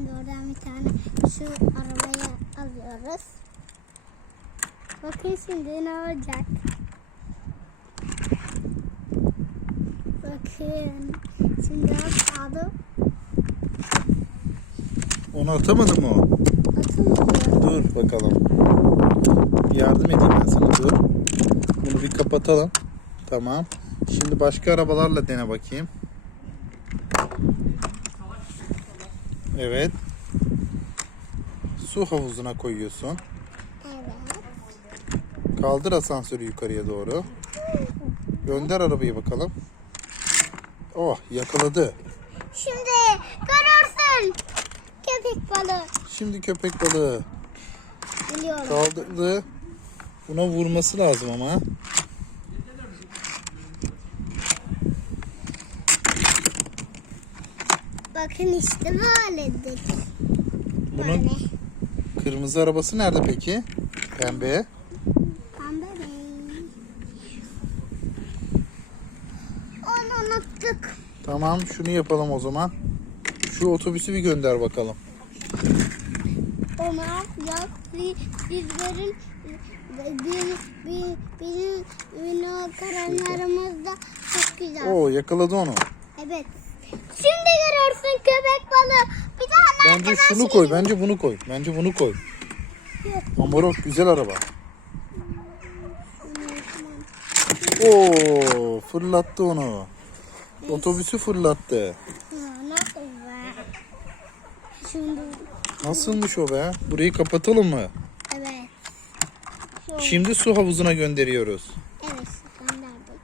Şimdi oradan bir tane şu arabayı alıyoruz. Bakın şimdi ne olacak. Bakın. Şimdi az kaldı. Onu atamadı mı o? Atılmıyor. Dur bakalım. Yardım edeyim ben sana dur. Bunu bir kapatalım. Tamam. Şimdi başka arabalarla dene bakayım. Evet. Su havuzuna koyuyorsun. Evet. Kaldır asansörü yukarıya doğru. Gönder arabayı bakalım. Oh yakaladı. Şimdi görürsün. Köpek balığı. Şimdi köpek balığı Biliyorum. kaldırdı. Buna vurması lazım ama. Bakın işte böyledir. Bunun Böyle. kırmızı arabası nerede peki? Pembe. Pembe renk. Onu unuttuk. Tamam şunu yapalım o zaman. Şu otobüsü bir gönder bakalım. Ona yok bir bizlerin bir bir bizim ünlü karanlarımızda çok güzel. Oo yakaladı onu. Evet. Şimdi görürsün köpek balığı. Bir tane Bence arkadaş şunu koy. geliyor. Bence bunu koy. Bence bunu koy. Amarok güzel araba. Oo fırlattı onu. Otobüsü fırlattı. Nasıl be? Şimdi Nasılmış o be? Burayı kapatalım mı? evet. Şimdi su havuzuna gönderiyoruz. Evet gönderdik.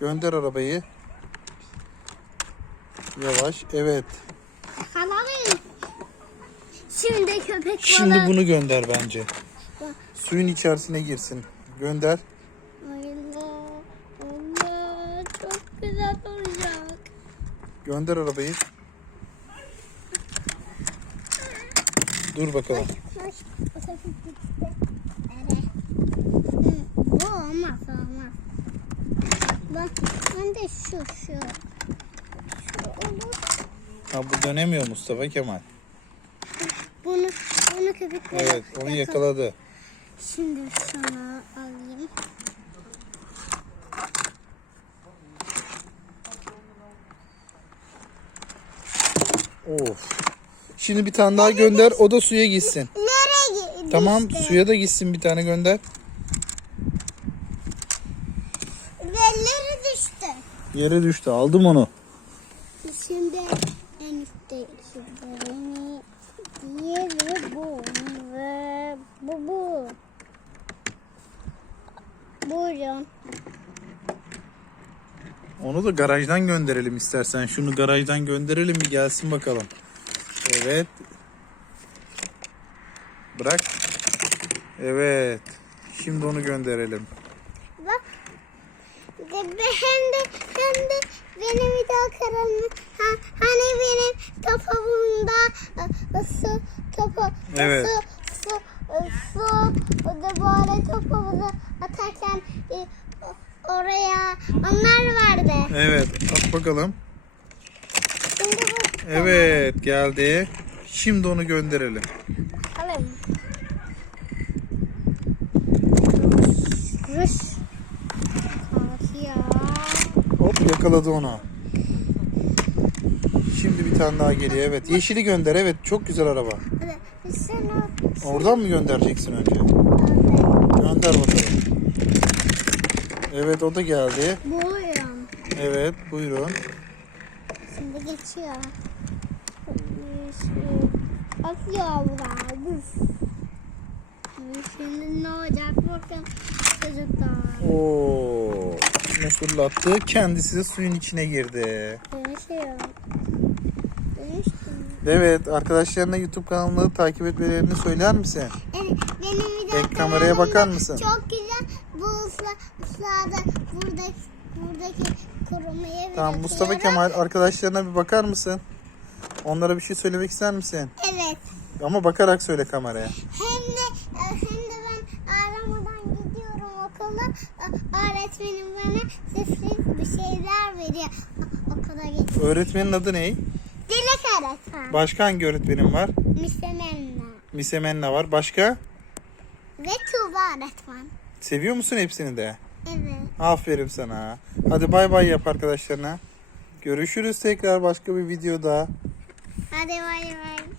Gönder arabayı. Yavaş. Evet. Şimdi köpek balığı. Şimdi bunu gönder bence. Suyun içerisine girsin. Gönder. Allah, Allah çok güzel olacak. Gönder arabayı. Dur bakalım. Bu olmaz olmaz. Bak ben de şu şu. Şu olur. Ha bu dönemiyor Mustafa Kemal. Bunu bunu köpek balığı Evet onu yakal- yakaladı. Şimdi şunu alayım. Of. Şimdi bir tane daha gönder. O da suya gitsin. Nereye gitti? Tamam suya da gitsin bir tane gönder. Belleri düştü. Yere düştü. Aldım onu. Şimdi en üstte beni diğeri bu ve bu bu. Buyurun. Onu da garajdan gönderelim istersen. Şunu garajdan gönderelim bir gelsin bakalım. Evet. Bırak. Evet. Şimdi onu gönderelim. Hem de hem de benim bir daha karanlık. Ha, hani benim topumda e, su topu Evet. su su su da böyle topumuzu atarken e, oraya onlar vardı. Evet. At bakalım. Şimdi bu Evet geldi. Şimdi onu gönderelim. alayım. Rış. Yakaladı onu. Şimdi bir tane daha geliyor. Evet. Yeşili gönder. Evet. Çok güzel araba. Oradan mı göndereceksin önce? Gönder bakalım. Evet o da geldi. Buyurun. Evet buyurun. Şimdi geçiyor. Atıyor buraya. Üf. Şimdi ne olacak bakın çocuklar. Oo, ne fırlattı? Kendisi de suyun içine girdi. Evet arkadaşlarına YouTube kanalını takip etmelerini söyler misin? Evet, benim video Ek kameraya bakar mısın? Çok güzel. Bu ısla, ıslada buradaki buradaki korumayı Tamam Mustafa Kemal arkadaşlarına bir bakar mısın? Onlara bir şey söylemek ister misin? Evet. Ama bakarak söyle kameraya. Hem de e, hem de ben aramadan okula. E, Öğretmenim bana sessiz bir şeyler veriyor. Okula geç. Öğretmenin adı ne? öğretmen. Başka hangi öğretmenim var? Misemenna. Misemenna var. Başka? Ve Tuğba öğretmen. Seviyor musun hepsini de? Evet. Aferin sana. Hadi bay bay yap arkadaşlarına. Görüşürüz tekrar başka bir videoda. Hadi bay bay.